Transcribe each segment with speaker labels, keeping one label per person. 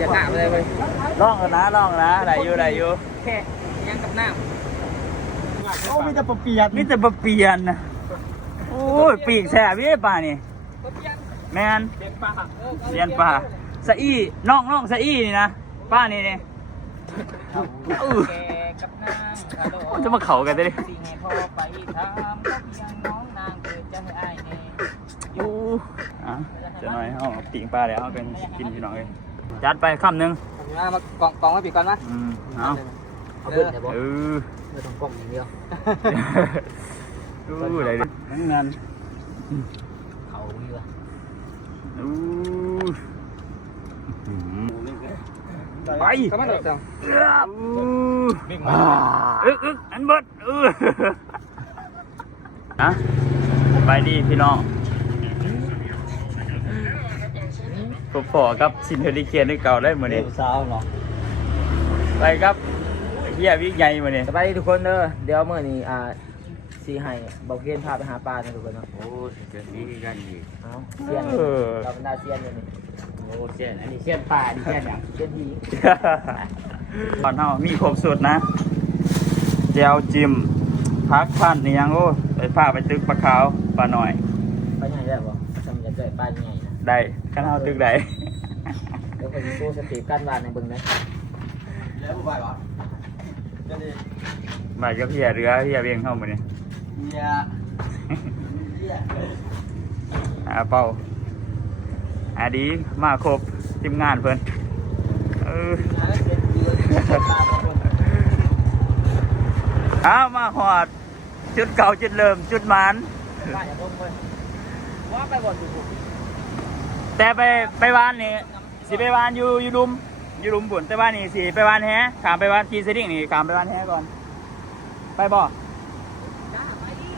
Speaker 1: อยากกะไปเลยเว้ย
Speaker 2: ล่องกันนะล่องนะได้อยู่ได้อยู่
Speaker 1: แค่ยังกับน้
Speaker 3: โอ้มีแต่ปะเปียก
Speaker 2: มีแต่บะเปลี่ยนนะโอ้ยปีกแสบพี่ป่านี่ำ
Speaker 1: ก็เพียง
Speaker 2: แมน
Speaker 1: เด็กป่าเออ
Speaker 2: เรียนป่าสะอี้น้องน้องสะอี้นี่นะป้านี่นี่อื้อ
Speaker 1: แกกับนางฮัลโหล
Speaker 2: มันจะมาเข่ากันได้ดิ
Speaker 1: สิให้พ่อไปถามก็เพียงน้องนางเกิดจะให้อายแน่
Speaker 2: โอ้อะเจะหน่อยเอาปีกปลาแล้วเอาเป็นกินพี่น้องเลย จัดไปคำหนึ่ง
Speaker 1: มามากองกองไว้ปีก่อนนะ
Speaker 2: อืมเอา
Speaker 1: เอาเบิดแต่บ่
Speaker 2: เออ
Speaker 1: ไม่ต้องกล่องอย่างเดียว
Speaker 2: อู้อะไรดินั่นงาน
Speaker 1: เขาดีว่ะ
Speaker 2: อู้หืมไป
Speaker 1: ก็มันเดี๋ยว
Speaker 2: อู้อ่าอึกอึกอันเบิดเอออะไปดีพี่น้อง พบพอกับสินเทอริเคียนที่เก่าได้เหมือนนี้
Speaker 1: สาวเนาะ
Speaker 2: ไปครับเฮียวิ่งใหญ่มาเนี่ย
Speaker 1: สบายดีทุกคนเด้อเดี๋ยวมื้อนี้อ่าสิให้เบาเกนพาไปหาปลาเนาะทุกคนเนาะ
Speaker 3: โอ้เกิดนี้กันอีก
Speaker 1: เอาเซียนเราเป็นดาเซียนเลยนี่
Speaker 3: โอ้เส้นอันนี้เส้นปลาอันนี้เส้นอย่าง
Speaker 1: เซียนผี
Speaker 2: ตอนเฮามีครบสุดนะเจียวจิมพักพันนี่ยังโอ้ไปพาไปตึกปลาขาวปลาหน่อย
Speaker 1: ปลาใหญ่ได้บ่ทำจะได้ปลาใหญ่นะ
Speaker 2: ได้ข้างเอาตึกได้
Speaker 1: เดี๋ยวคนจะสู้สติกันวานในเบิ่งนะ
Speaker 3: แล้วผู้ใบวะจะดี
Speaker 2: ไปกับเฮียเรือเฮียเวียงเข้ามาเนี่ย
Speaker 3: เฮียเฮีย
Speaker 2: หาเป้าอาดีมาครบทีมงานเพิ่นเออเอามาหอด จุดเก่าจุดเริ่มจุดหมัน
Speaker 1: ว่าอย่าลงเลยว่าไปบ่อนอยู่
Speaker 2: แต่ไปไปวานนี่สิไปวานอยู่อยู่ดุมอยู่ดุมบุญแต่ว่านี่สิไปวานแฮขามไปวานกีเซดิ้งนี่ขามไปวานแฮก่อน ไปบ่
Speaker 1: จ้าไปดิ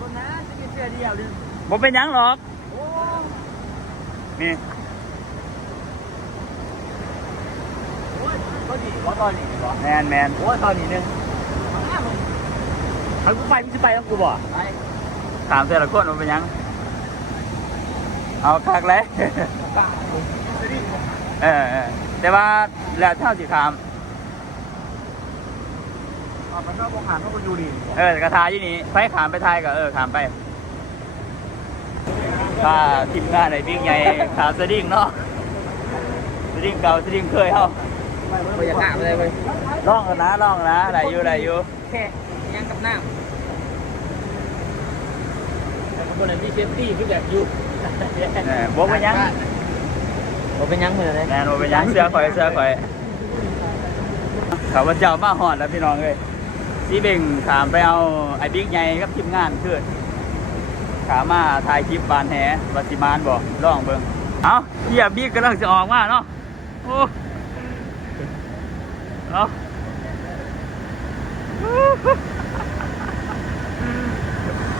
Speaker 1: รถนะจะมีเสื้อเดียวดิ
Speaker 2: บ่เป็นหยังหรอก
Speaker 1: โอ้
Speaker 2: นี่
Speaker 1: ก็ดีว่าตอนนี้บ่
Speaker 2: แมนแมน
Speaker 1: โอ้ตอนนี้นึงถ้ากูไปมึงจะไปแล้วกูบ่ไป
Speaker 2: ถามแต่ละคนว่าเป็นหยัง เอาคักเลย
Speaker 1: กล้า
Speaker 2: เออเออแต่ว่าแล้วเท่าสิขาม
Speaker 3: มันก็บงหานก็อยู่ดี
Speaker 2: เออกระทาอยู่นี่ไปขามไปไทยก็เออขามไปถ้าทีมงานไหนวิ่งใหญ่ขามสดิ้งเนาะสดิ้งเก่าสดิ้งเคยเฮา
Speaker 1: บรรยากาศเลยเว้ย
Speaker 2: ล่องกันนะล่องนะได้อยู่ได้อยู่
Speaker 1: แค่ยังกับน้ำแต่คนนั้นที่เซฟตี้คือแบบอยู่
Speaker 2: เออบ่เป็นหยัง
Speaker 1: บ่เป็นยังเหมือนเลย
Speaker 2: แน่นบ่เป็นหยังเสื้อข่อยเสื้อข่อยข้าพเจ้ามาฮอดแล้วพี่น้องเอ้ยสีเบ่งถามไปเอาไอ้บิ๊กใหญ่กับทีมงานขึ้นถามมาถ่ายคลิปบานแหวัสิมานบ่ลองเบิ่งเอาเฮียบิ๊กกำลังจะออกมาเนาะโอ้เอา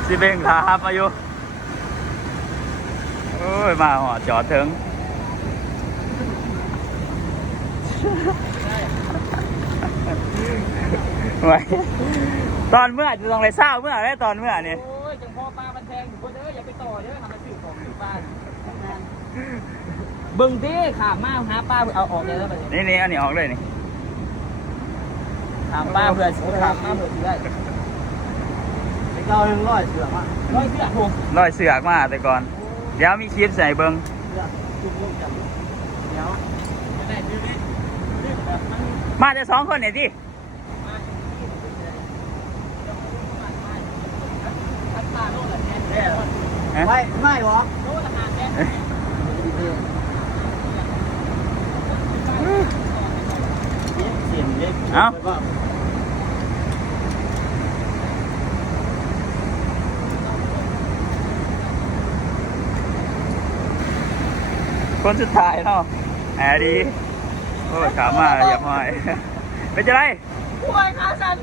Speaker 2: สิเบ่งขาครับอายุ โอ้ย มาหอดจอดถึงไว้ตอนเมื่อจะต้องเลยเศร้าเมื่อได้ตอนเมื่อนี่
Speaker 1: โอ้ยจังพ่อปลามันแทงอยู่คนเด้ออย่าไปต่อเด้อทำมันสื่อของสื่อปลาเบิ่งดิขามาหาปลาเอาออกเลยแล้วแบบนี้
Speaker 2: นี่นี่อันนี้ออกเลยนี่
Speaker 1: ถามป้าเพื่อถามป้าเพื่อสิได้
Speaker 3: เราหนึ่งร้อยเสือมา
Speaker 1: ร้อยเสื้อผม
Speaker 2: ร้อยเสือกมาแต่ก่อน เดี๋ยวมีคลิปใส่เบิง
Speaker 3: จุกลงจับเดี๋ยว
Speaker 1: ได้ดูดิดูดิแบบมัน
Speaker 2: มาแต่สองคนเนี่ยดิ
Speaker 1: ทักปลาโลดละแทนแน่
Speaker 2: ฮะ
Speaker 3: ไม่ไม่หรอ
Speaker 1: โลดละหาแทน
Speaker 3: เสียงเล็ก
Speaker 2: เอ้า คนสุดท้ายเนาะแอดีโอ้ยขามาอย่ามาเป็นจะไร
Speaker 1: โอ้ยขาสั่น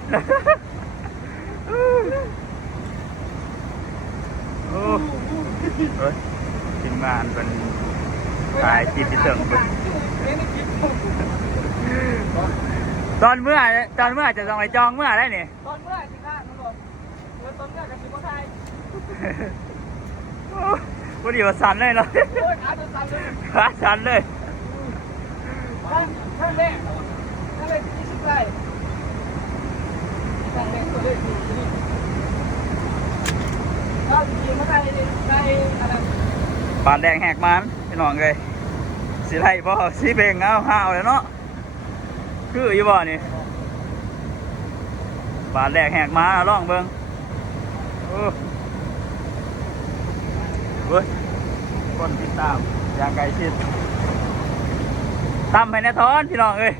Speaker 2: โอ้เฮ้ยทีมงานเป็นถ่ายคลิปที่เสริมเป็นตอนเมื่อตอนเมื่อจะต้องไปจองเมื่อได้นี่
Speaker 1: ตอนเมื่อสิค่ะตำรวจเออตอนเมื่อกับสิบคนไทย
Speaker 2: พอดีว่าสั่นเลยเนาะ
Speaker 1: โอ้ยขาตัวสั่นเลย
Speaker 2: ขาสั่นเลย
Speaker 1: มแรกนั่นเลยที่สิบไร่ทางแรกตัวเลขอยู่ที่นี่ถ้าจริงๆมันได้ได้อะไร
Speaker 2: ปานแดงแหกมันพี่น้องเลยสิไรบ่สิเบ่งเอาห้าวเลยเนาะคืออยู่บ่นี่ปานแดงแหกมาล่องเบิ่งโอ้ เว้ยคนติดตามอย่างไกลชิดตามให้แน่ทอนพี่น้องเอ้ย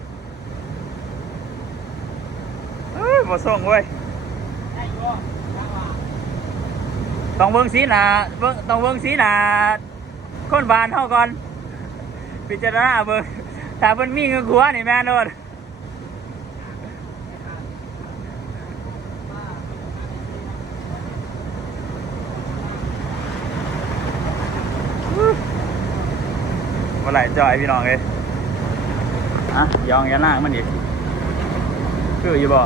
Speaker 2: เอ้ยบ่ส่งเว้ยต้องเบิ่งสีหนาเบิ่งต้องเบิ่งสีหนาคนบานเท่าก่อนพิจารณาเบิ่งถ้าเพิ่นมีเงินขัวนี่แม่นโดด ไหร่จอยพี่น้องเอ้ยอะยองยานั่งมันอีกคืออยู่บ่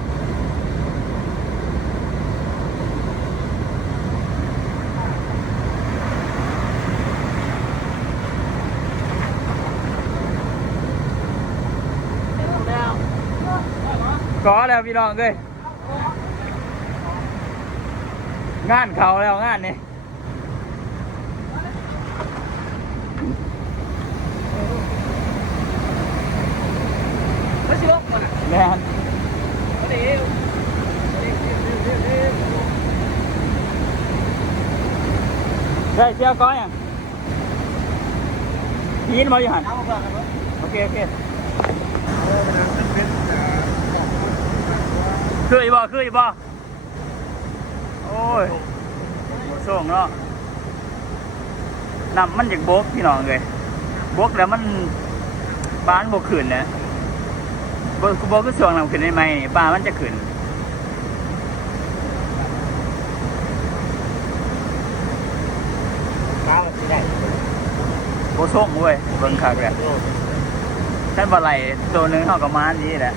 Speaker 2: ขอแล้วพี่น้องเลยงานเขาแล้วงานนี้
Speaker 1: ไม่ใช่ว่ามันอะ
Speaker 2: แม่น
Speaker 1: เดี๋ยว
Speaker 2: ได้เจ้าก้อยอะยินมาอยู่หันโอเคโอเคคืออีบ่คืออีบ่โอ้ยส่งเนาะน้ำมันอยากบกพี่น้องเลยบกแล้วมันบ้านบกขึ้นนะ บกบกก็ส่วงน้ำขึ้นในไม้นี่ปลามันจะขึ้น
Speaker 4: ก้าวสิได้
Speaker 2: โบส่งเว้ยเบิ่งคักแหละท่านบะไหลตัวหนึงเท่ากับม้านี้แหละ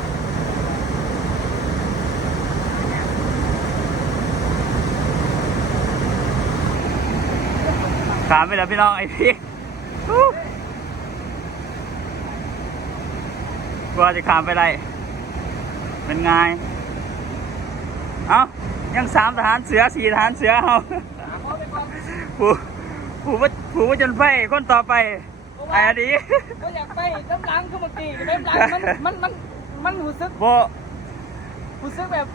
Speaker 2: ขามไปแล้วพี่น้องไอ้พี่ ฮู้กลัวจะขามไปได้ เป็นไง เอ้ายังสามทหารเสือสี่ทหารเสือเอาผู้ผู้ว่าผู้ว่าจนไฟคนต่อไปไอ้อดี
Speaker 1: ก็อยากไปน้ำล้างคือเมื่อกี้น้ำล้างมันมันมันมันรู้สึก
Speaker 2: โบ
Speaker 1: รู้สึกแบบ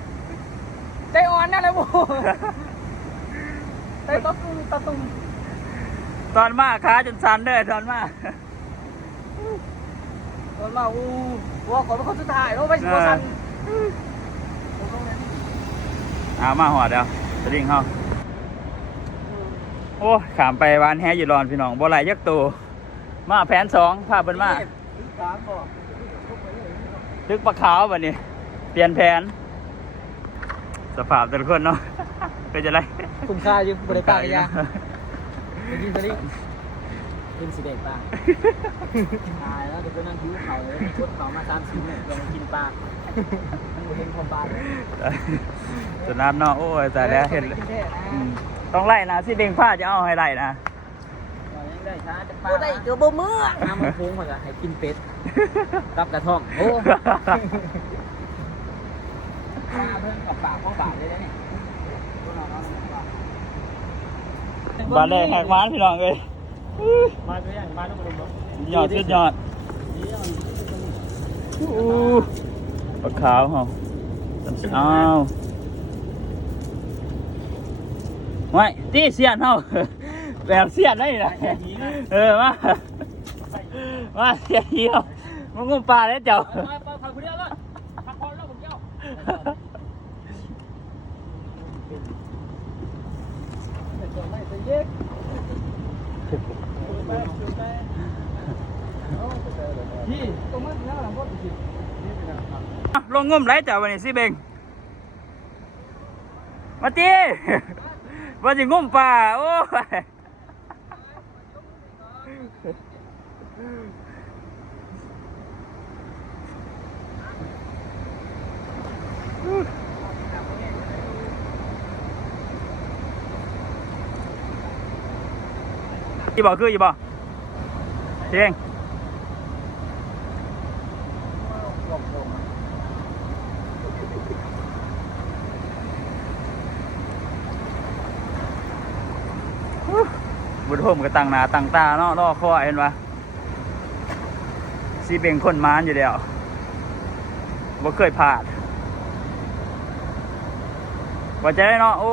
Speaker 1: ใจอ่อนนั่นแหละโว้ใจตะตุ่มตะตุ่ม
Speaker 2: ตอนมาขาจนสั่นเด้อตอนมา
Speaker 1: ต อนมาอู้ว่าขอเป็นคนสุดท้ายเราไม่ใช่คนสั้น
Speaker 2: เอามาหัวเดียวจะดิ่งเขาโอ้ขามไปวานแฮยู่รอนพี่น้องบ่ไหลยักตัวมาแผนสองพาพเพิ่นมาตึกปลาขาวบัดนี้ เปลี่ยนแผน สภาพแต่ละคนเนาะเป็นจะไร
Speaker 1: คุ้มค่าอยู่บริการยาไปกินไปดิ กินสีแดงปลา ตายแล้วเดี๋ยวไปนั่งคิ้วเขาเลยชดเขามาสามสิบเนี่ยลองกินปลามันเห็นความปลาเลย
Speaker 2: สนามเนาะโอ้ยแต่แล้วเห็นอืมต้องไล่นะสิเด้งผ้าจะเอาให้ไล่นะ
Speaker 1: โอ้ได้เกือบมือน้ำมันโค้งมาละให้กินเป็ดกับกระท่อมโอ้ปลาเพิ่มกับปากของปากเลยนะเนี่ย
Speaker 2: บาดแรกแหกม้านพี่น้องเลย
Speaker 1: มาด้วยกันมาด้วยกัน
Speaker 2: ยอดสุดยอดอู้ปลาขาวเหรออ้าวไม่ตีเสียนเฮาแบบเสียนได้นะเออมามาเสียเหี่ยวมันงมปลาแล้วเจ้า
Speaker 1: ไปไปพักคนเดียวเลยพักคนแล้วผมเจ้าไม่จะเย็ดพี่ตรงนั้นแล้วหลังก็ติด
Speaker 2: ล งงมไรจ้ะวันนี้สิเบงมาตีว่าจะงมปลาโอ้ยยี่บอกคือยี่บอกเชียง
Speaker 1: ของผม
Speaker 2: บุญโฮมก็ตั้งหน้าตั้งตาเนาะรอคอยเห็นปะซีเบ่งคนมานอยู่แล้วบ่เคยผ่านว่าจะได้เนาะโอ้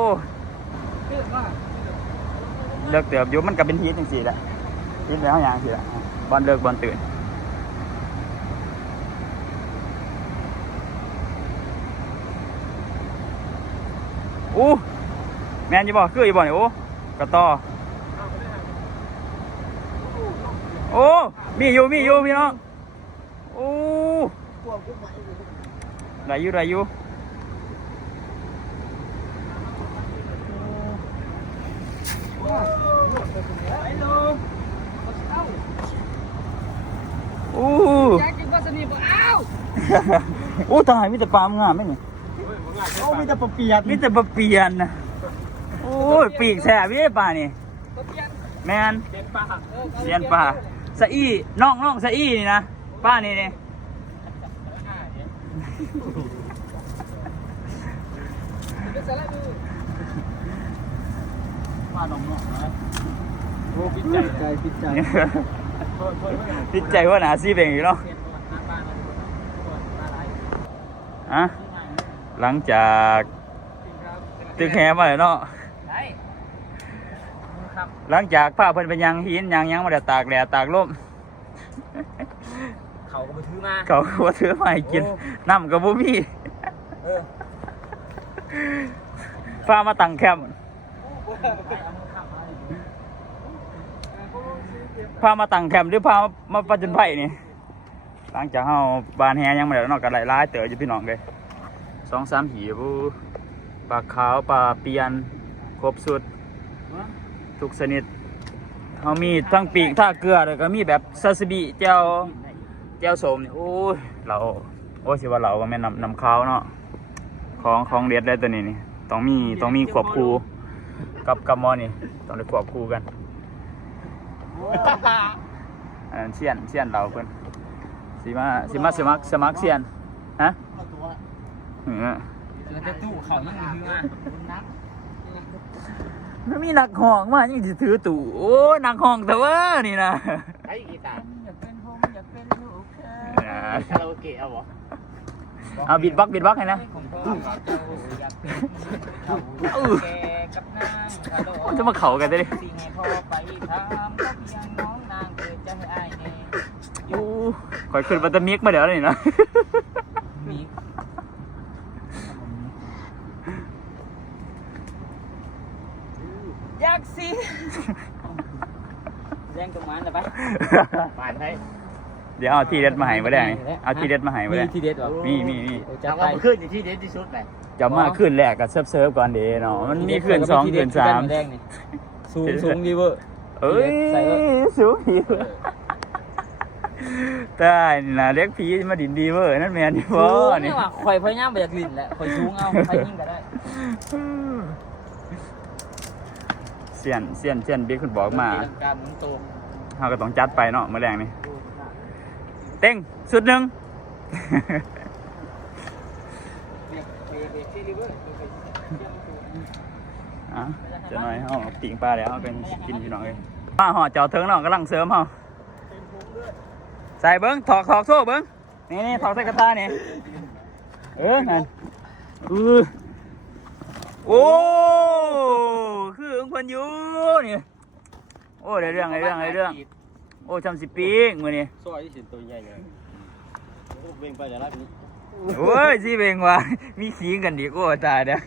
Speaker 1: เลิ
Speaker 2: กเติบอยู่มันก็เป็นทีจังสี่แหละทีแล้วอย่างสี่แหละบอลเลิกบอลตื่นอู้แมนยู่บ่คืออยู่บ่เนี่ยโอ้กระต่อ โอ้ มีอยู่มีอยู่พี่น้อง โอ้ได้อยู่ได้อยู่อู้
Speaker 1: อยากกินปลาสนิทบ่อ้าว
Speaker 2: โอ้ตายมีแต่ปลามงามไหมเนี่ย
Speaker 1: โอ้มีแต่ปลาเปียก
Speaker 2: มีแต่บะเปลี่ยนนะโอ้ยปีกแสบพี่ปลานี่
Speaker 1: ย
Speaker 2: แมน
Speaker 1: เป็นปลาเออ
Speaker 2: เรียนปลา สะอี้น้องน้องสะอี้นี่นะป้านี่นี่
Speaker 1: เป็นสาระมือ
Speaker 2: ป้าน้องน้องนะ
Speaker 1: โอ้ปิดใจใจปิดใจ
Speaker 2: ติดใจว่าหนาซีเบ่งอยู่เนาะ
Speaker 1: เปลี่ยนปลาปลาอะไรปลาอะไร
Speaker 2: อะหลังจากตึกแหมาเลยเนาะ
Speaker 1: ได้ครับ
Speaker 2: หลังจากผ้าเพิ่นเป็นยังหินยังยังมาแต่ตากแดดตากลม
Speaker 1: เขาก็ไปถือมา
Speaker 2: เขาก็บ่ถือมาให้กิน
Speaker 1: โอ้
Speaker 2: น้ำกับบุมี
Speaker 1: เออ
Speaker 2: ฟ้ามาตั้งแคมป์พามาตั้งแคมป์หรือพามาประจนไผ่นี่หลังจากเฮาบานแฮยังมาแล้วเนอกกันหลายร้ายเต๋ออยู่พี่น้องเลยสองสามหีบูปลาขาวปลาเปียน ครบสุด ทุกชนิดเฮามีทั้งปีกท่าเกลือแล้วก็มีแบบซาซิบิเจ้าเจ้าสมนี่โอ้ยเราโอ้ยสิว่าเราก็แม่นนำนำข้าวเนาะของของเด็ดเลยตัวนี้นี่ต้องมีต้องมีควบคู่กับกับหมอนี่ต้องได้ควบคู่กันอันนั้นเสียนเสียนเราเพิ่นสิมาสิมาสมัครสมัครเสียนฮะเออ
Speaker 1: เจอแต่ตู้เขายังมีถือมานัก
Speaker 2: มันมีนักห้องมายังสิถือตู่โอ้ยนักห้องแต่ว่านี่นะ
Speaker 3: ไอ้กีตาร์
Speaker 1: อยากเป็นผมอยากเป็นลูกเคย
Speaker 3: คาราโอเกะเอาเหรอ
Speaker 2: เอาบิดบักบิดบักให้นะ
Speaker 1: ผมก็อยากเป็นเขาแก่กับนางคาโด
Speaker 2: มันจะมาเข่ากันได้ดิ
Speaker 1: สิ่งให้พ่อไปทำก็เพียงน้องนางเกิดจะให้อายแน่
Speaker 2: โอ้ข่อยขึ้นบัตเตอร์มิกมาเดี๋ยวนี่นะ
Speaker 1: มี อยากสิแรงตรงมันเลยไป
Speaker 3: ผ่านให้
Speaker 2: เดี๋ยวเอาที่เด็ดมาให้มาได้ไงเอาที่เด็ดมาให้มาได้
Speaker 1: มีทีเด็ดเหรอ
Speaker 2: มีมีมี
Speaker 1: จะ
Speaker 3: เอา
Speaker 1: ไป
Speaker 3: มาขึ้นอยู่ที่เด็ดที่สุดเลย
Speaker 2: จะมาขึ้นแรกกับเซิร์ฟเซิร์ฟก่อนเดเนาะมันมีขึ้นสองขึ้นสาม
Speaker 1: แดงนี่สูงสูงดีเวอร์
Speaker 2: เอ้ย
Speaker 1: ใส่ก็
Speaker 2: สูงผีเวอร์ได้นี่นะเรียกผีมาดินดีเวอร์นั่นแมนดี
Speaker 1: สู
Speaker 2: บ่
Speaker 1: ง
Speaker 2: นี่
Speaker 1: นี่ว่ะข่อยพยายามไปอยากลิ้นแหละข่อยสูงเอาไปยิ่งก็ได้
Speaker 2: เสียนเสียนเสียนบิ๊กคุณบอกมา
Speaker 1: ตีลังการหมุนตัว
Speaker 2: เราก็ต้องจัดไปเนาะเมื่อแรงนี่เต็งสุดหนึ่ง
Speaker 1: เรียกไปเรียกที่ริเวอร์
Speaker 2: อะจะหน่อยเฮาปิ่งปลาแล้วเฮาเป็นกินพี่น้องเลยมาห่อเจ้าเทิงเนาะกำลังเสริมเฮาใส่เบิ้งถอกถอกโซ่เบิ้งนี่นี่ถอกใส่กระตานี่เออนั่นอือโอ้ คือองคนอยู่นี่โอ้ได้เรื่องได้เรื่องได้เรื่อง โอ้จำสิปีกมือนี่
Speaker 3: ซอยที่สินตัวใหญ่เลยโอ้เบ่งไปเดี๋ยวรับนี้
Speaker 2: โอ้ยสิเบงว่ามีขิงกันดีกว่าตายเด้อ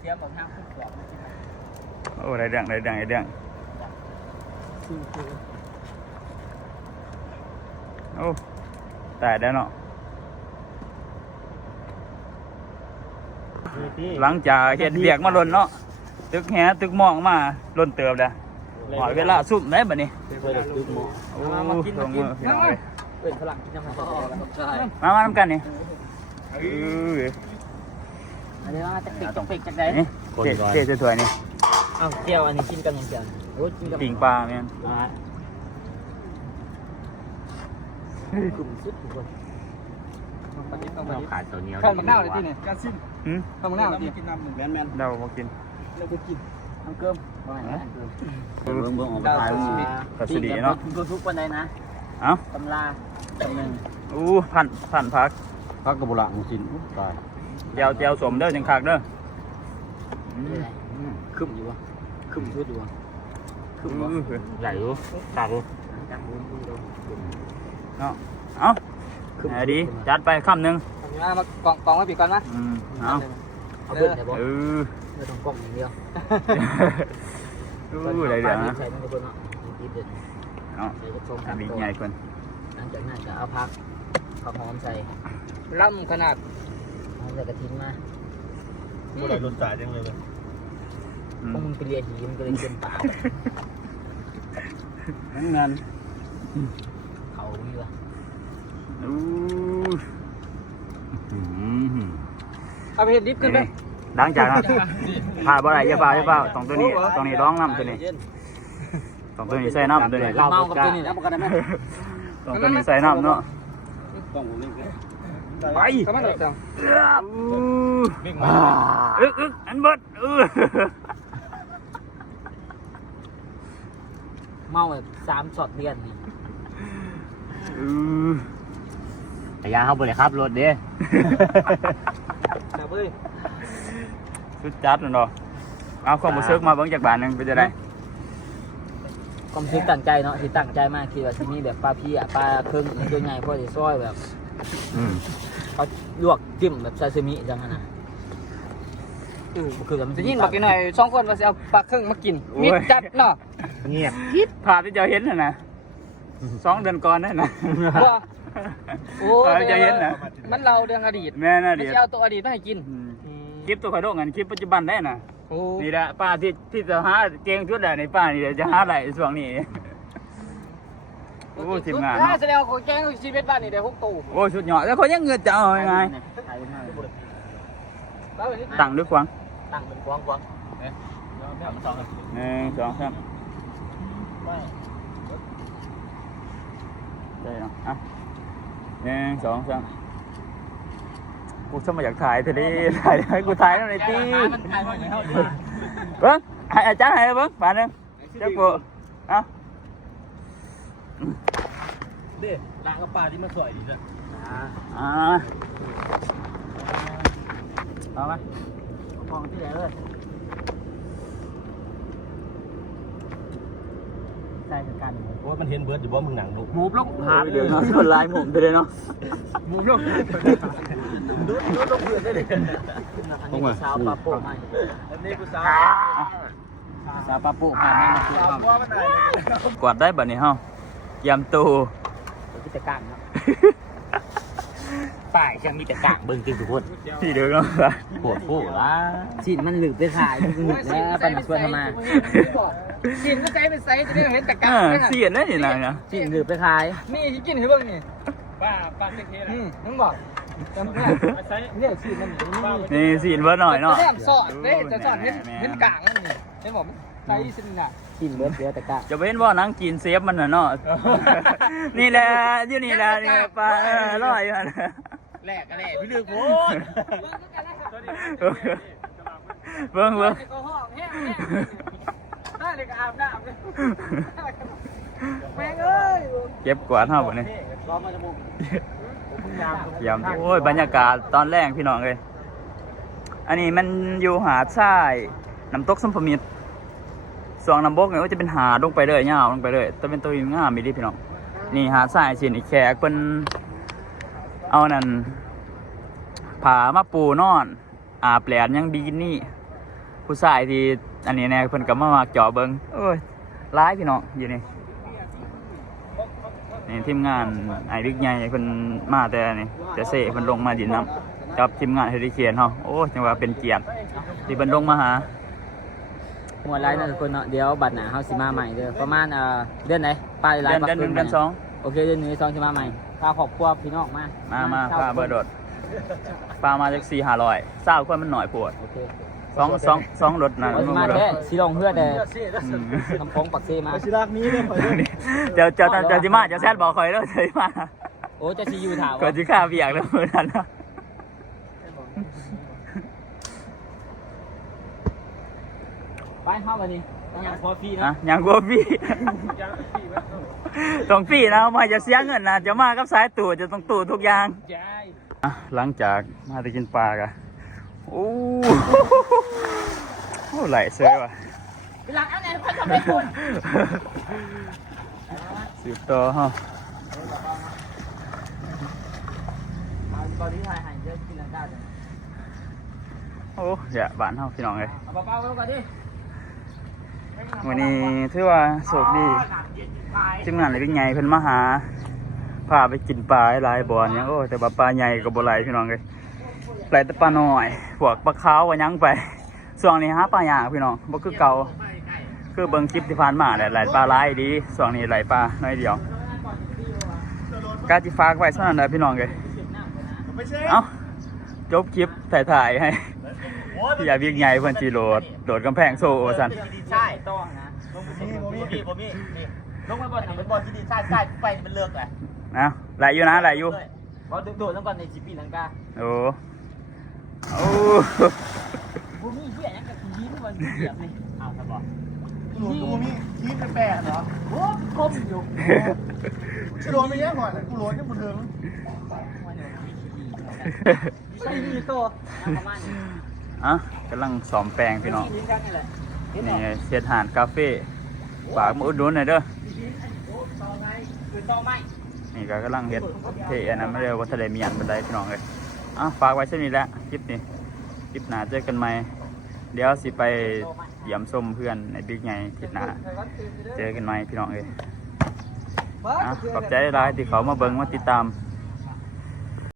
Speaker 1: เสียบอกห้ามขึ้นกรอบ
Speaker 2: โอ้ได้เรื่องได้เรื่องได้เรื่องโอ้ตายแล้วเนาะหลังจากเห็ดเบียกมาลนเนาะ ตึกแหตึกหมองมาลนเติบแล้วหอยเวลาซุ่มได้บ่นี่
Speaker 3: ไปเดี๋ยวดูหมอ
Speaker 2: โอ้ลงมือพี่น้องเลย
Speaker 1: เป็นฝรั่งกินน้ำมันใช่
Speaker 2: มามาทำกันนี่เออ
Speaker 1: อันนี้ว่าจะปิดจะปิดจากไหน
Speaker 2: นี่เจ๊เจ๊สวยๆนี่
Speaker 1: อ้าวเจียวอันนี้กินกันอย่างเดียวโอ้กินกับ
Speaker 2: ปิ่งปลาแม่น
Speaker 1: อ่ากลุ่มสุดทุกคนปฏิบัติ
Speaker 3: เราขาดตัวเหนียว
Speaker 1: ข้าวมังนาวเลยที่นี่การสิ้น
Speaker 2: หืม
Speaker 1: ข้าวมังนาวเลยที่กินน้ำหนึ่ง
Speaker 3: แม่นแม่น
Speaker 2: เราบ่กิน
Speaker 1: เราไปกินน้ำเกลือบ่อยนะ
Speaker 3: เบิ่งเบิ่งออกมาถ่ายมันสิ
Speaker 2: ก็สิดีเนาะ
Speaker 1: ทุกๆวันใดนะ
Speaker 2: เอ้า
Speaker 1: ตำราตำหนึ่ง
Speaker 2: อู้พันพันพัก
Speaker 3: พักกระบุระของสินตาย
Speaker 2: เจียวเจียวสมเด้อจังคักเด้อ
Speaker 1: ขึ้นอยู่วะขึ้นชุดอยู่วะขึ้นวะ
Speaker 2: อื้อ
Speaker 3: ใหญ่รู้ขาดรู้
Speaker 2: เนาะเอ้าเอาดีจัดไปคำหนึ่ง
Speaker 1: มามากองกองไว้ปีก่อนนะ
Speaker 2: อืมเอา
Speaker 1: เอาเบิ้ลแต่บอก
Speaker 2: เออ
Speaker 1: ไม่ต้องกล้องอย่างเดียว
Speaker 2: อู้อะไรเดี๋ยวนะ
Speaker 1: ใส่นั่นเลยเนาะติดเด็ด
Speaker 2: เอา
Speaker 1: ใส่กระชง
Speaker 2: อันนี้ใหญ่กว่า
Speaker 1: หลังจากนั้นจะเอาพักข้าวหอมใส่ล่ำขนาดหอมใส่กระทิ้งมา
Speaker 3: บ่ได้รสชาติยังเลย
Speaker 2: อื
Speaker 1: พวก
Speaker 2: ม
Speaker 1: มึงไปเรียหีมันก็เลยเต็มปาก
Speaker 2: นั่นนั่น
Speaker 1: เขาอยู่วะ
Speaker 2: อู้
Speaker 3: อืม
Speaker 1: เอาไปเห็ดดิบขึ้นไป
Speaker 2: หลังจากนั้นผ่าบ่ได้อย่าเปล่าอย่าเปล่าต้องตัวนี้ต้องนี้ร้องน้ำตัวนี้ต้องตัวนี้ใส่น้ำตัวนี้
Speaker 1: เมากับตัวนี้แล้วมันก็ได้ไหม
Speaker 2: ต้องตัวนี้ใส่น้ำเนาะ
Speaker 3: ต้องผมนี่
Speaker 2: ไป
Speaker 1: ก็มันจัง
Speaker 2: อู้อ่าอึกอึกอันเบิดเออ
Speaker 1: เมาแบบสามช็อตเดือนนี่
Speaker 2: อือ
Speaker 3: แต่ยาเขาบ่ได้ขับรถเด้
Speaker 1: จับ เอ้ย
Speaker 2: สุดจัดนั่นเนาะเอาความรู้สึกมาเบิ่งจากบ้านหนึงเป็นจังได
Speaker 1: ความคิดตั้งใจเนาะที่ตั้งใจมากคิดว่าที่นี่แบบปลาพี่อะปลาเครื่องตัวใหญ่พอจะซอยแบบ
Speaker 3: อืม
Speaker 1: เขาลวกจิ้มแบบซาซิมิจังขนาดคือแบบมัน
Speaker 5: จะยินบอกกันหน่อยสองคนว่าจะเอาปลาเครื่องมากินมิดจัดเนาะ
Speaker 3: เงียบ
Speaker 2: ภาพที่เจ้าเห็นน่ะนะสองเดือนก่อนนั่นนะ
Speaker 5: ว่า โอ้
Speaker 2: ภาพที่เจ้าเห็นน่ะ
Speaker 5: มันเราเรื่องอดีต
Speaker 2: แม่น่ะ
Speaker 5: ไม่
Speaker 2: เดี๋ยว
Speaker 5: ใช่เอาตัวอดีตมาให้กิน
Speaker 2: อืมคลิปตัวขอยโดกันคลิปปัจจุบันได้น่ะ
Speaker 5: โอ้
Speaker 2: นี่แหละป้าที่ที่จะหาเก่งชุดแหละในป้านี่เดี๋ยวจะหาอะไรช่วงนี้โอ้ทีมงาน
Speaker 5: ถ้า
Speaker 2: เนาะ
Speaker 5: แสดงว่าคนแกงชีวิตบ้านนี่ได้หกตู้
Speaker 2: โอ้ชุดเหยาะแล้วเขายังเงือจะเอายังไง
Speaker 1: ถ่ายเป็นหน้า
Speaker 5: แล้วแบบนี้
Speaker 2: ตั้งด้วยขวาง
Speaker 1: ตั้งเป็นกว้างกว้าง
Speaker 2: หนึ่งสองสามได้เนาะอะ หนึ่งสองสามกูชอบมาอยากถ่ายเธอดิถ่ายให้กูถ่ายหน่อยตีเบิ้งให้อาจารย์ให้เบิ้งบาทหนึงจักกูเอะ
Speaker 3: เด้ล้างกับปลาที่มาสวยดีเลย
Speaker 2: อ่าเอาไหม
Speaker 1: กองที่ไหนเลย ใส่เป็นกัน
Speaker 3: โอ้ยมันเห็นเบิร์ดอยู่บ่มึงหนังดู
Speaker 1: หมูปลุก
Speaker 2: หาเดี๋ยวเนาะส่วนลายผมไปเลยเนาะ
Speaker 1: หมูปลุกดูดูลงเพื่อนได้เลยอันนี้กูสาวปลาโป่งให้
Speaker 3: อันนี้กูสาว
Speaker 1: สาวปลาโป่งผ่านมาคือความ
Speaker 2: กวาดได้บัดนี้เฮาเยำตู
Speaker 1: กิจการเนาะ ป้ายยังมีแต่กางเบิ่งจริงทุกคน
Speaker 2: ที่เดิมเนาะ
Speaker 3: ปวดผู้ละ
Speaker 1: สินมันหลืบไปขายมันหลืบแล้วปันชวนมา
Speaker 5: กินก็ใจเป็นไซส์จะได้เห็นแต่กา
Speaker 2: อ่าร
Speaker 5: นะ
Speaker 2: เสียนได้นี่นะเนี่ย
Speaker 1: สินหลืบไปขาย
Speaker 5: นี่ที่กินให้เบิ่งนี่ป้าป้าเซ็กเทสอืมมึงบอกจำได้เรียกชื่อมันนี่
Speaker 2: นี่สีนเบิร์ดหน่อยเนาะ
Speaker 5: แค่สอนเด้จะสอนเห็นเห็นกลางมันนี่เห็นผมไซส์สินน่ะ
Speaker 1: สินเบิดเดียวแต่กาง
Speaker 2: จะไปเห็นว่าหนังจีนเซฟมันน่ะเนาะนี่แหละอยู่นี่แหละนี่ปลาเออร่อยอยู่นะ
Speaker 5: แหลกกันแหลกพี่ลึกโคตร
Speaker 2: เบิ่งเบิ่ง
Speaker 5: ก็ห้องแห้งถ้าเด็กอาบน้ำเลยแม่งเอ้ย
Speaker 2: เก็บกวาดเฮาบ่นี่
Speaker 1: รอมาจะมุก
Speaker 2: ยามโอ้ยบรรยากาศตอนแรกพี่น้องเลย อันนี้มันอยู่หาดทรายน้ำตกสัมพมิตรสองน้ำบกเนี่ยก็จะเป็นหาดลงไปเลยยาวลงไปเลยแต่เป็นตัวงามมีดีพี่น้อง นี่หาดทรายสินี่แขกเป็น เอานั่นผามาปูนอน อาบแปลนยังบีนี่ ผู้ชายที่อันนี้แน่เพิ่นก็มามาเจาะเบิงเอ้ยร้ายพี่น้องอยู่นี่นี่ทีมงานไอ้บิ๊กใหญ่เพิ่นมาแต่นี่จะเสเพิ่นลงมาดินน้ำกับทีมงานเฮลิเคนเฮาโอ้จังว่าเป็นเกียรติที่เพิ่นลงมาหา
Speaker 1: หัวไลน์นะทุกคนเนาะเดี๋ยวบัตรหนาเฮาสิมาใหม่เด้อประมาณเอ่อเดือนไหนปลายไล
Speaker 2: เดือน
Speaker 1: น์
Speaker 2: เดือนหนึ่งเดือนสอง
Speaker 1: โอเคเดือนหนึ่งเดือนสองสิมาใหม่ พาครอบครัวพี่น้องมา
Speaker 2: มามา
Speaker 1: ช้
Speaker 2: ปลาเบอร์โดดปลามาจากสี่ห้าร้อยเศร้าคนมันหน่อยปวด
Speaker 1: โอเค
Speaker 2: สองสองสองรถนะ
Speaker 1: เอาสิมาแค่สิลงเพื่อแต่
Speaker 2: อืม
Speaker 1: คำพงปักเซมา
Speaker 3: ชิลากนี้เลย
Speaker 2: เจ้าเจ้าเจ้าจิมาเจ้าแซดบอกคอยแล้วเจ้าจิมา
Speaker 1: โอ้จะซียูถาม
Speaker 2: ก่อนที่ข้าเบียกแล้วมือนั้นนะ
Speaker 1: ไปเข้าวันนี้ยังพอฟรี
Speaker 2: นะ
Speaker 1: นะ
Speaker 2: ยังกลัวพี่ ต้องพี่นะมาจะเสียเงินนะจะมากับสายตู่จะต้องตู่ทุกอย่างหลังจากมาไปกินปลากะโอ้โหไหลเซยว่ะ
Speaker 1: เวลาเอาไหนพันทำไม่คุณ
Speaker 2: สิบตัวฮะ
Speaker 1: ตอนนี้ถ่ายหันเยอะกินลังกาจัง
Speaker 2: โอ้ยวบ้านเฮาพี่น้องเลยวันนี้ถือว่าโชคดี ทีมงานเลยเป็นไงเพิ่นมาหาพาไปกินปลาหลายบ่อนเนี่ยโอ้แต่ว่าปลาใหญ่ก็บ่ไหลพี่น้องเลยไหลแต่ปลาน้อยพวกปลาขาวว่ายังไปช่วงนี้หาปลาหยางพี่น้องบ่คือเก่าคือเบิ่งคลิปที่ผ่านมาแหละไหลปลาหลายดีช่วงนี้ไหลปลาน้อยเดียวกาจิฝากไว้เท่านั้นแหละพี่น้องเลย
Speaker 3: ไม่ใช่
Speaker 2: เอ้าจบคลิปถ่ายๆให้พี่ยาวิ่งใหญ่เพิ่นจีโหลดโดดกำแพงโซ่ว่าซั่น
Speaker 4: ใช่
Speaker 1: ต้องนะ
Speaker 4: นี่ผมมีผมมีนี่ ลงมาบอลเป็นบอลที่ดีใช่ใช่ไปมันเลิกแหละ
Speaker 2: นะไหลอยู่นะไหลอยู่
Speaker 1: พอโดดๆแล้วก่อนในสิปีลังกา
Speaker 2: โอ้โอ้
Speaker 1: บูมี่เหี้ยยังกับยิ้มวันเหยียบนี่อ้าวครับบอก
Speaker 3: หนูกูมีทีมเป็นแปดเหรอ
Speaker 1: โอ้คมอยู่
Speaker 3: จะโดนไปเยอะก่อนกูโดนยังบุเทิง
Speaker 1: ใช่ดีโตประมาณนี้
Speaker 2: อะกำลังสอมแปลงพี่น้อง
Speaker 1: นี่กันนี่แหละ
Speaker 2: นี่ไงเสียดหานคาเฟ่ฝากมาอุดหนุนหน่อยเด้อ
Speaker 1: คือต่อไม้
Speaker 2: นี่ก็กำลังเฮ็ดเทอันนั้นไม่เร็วว่าทะเลมีอันบันไดพี่น้องเลยอะฝากไว้เช่นนี้แหละคลิปนี้คลิปหน้าเจอกันใหม่เดี๋ยวสิไปเยี่ยมชมเพื่อนในบิ๊กไงคลิปหน้าเจอกันใหม่พี่น้องเลยอะขอบใจหลายๆที่เขามาเบิ่งมาติดตาม
Speaker 1: เ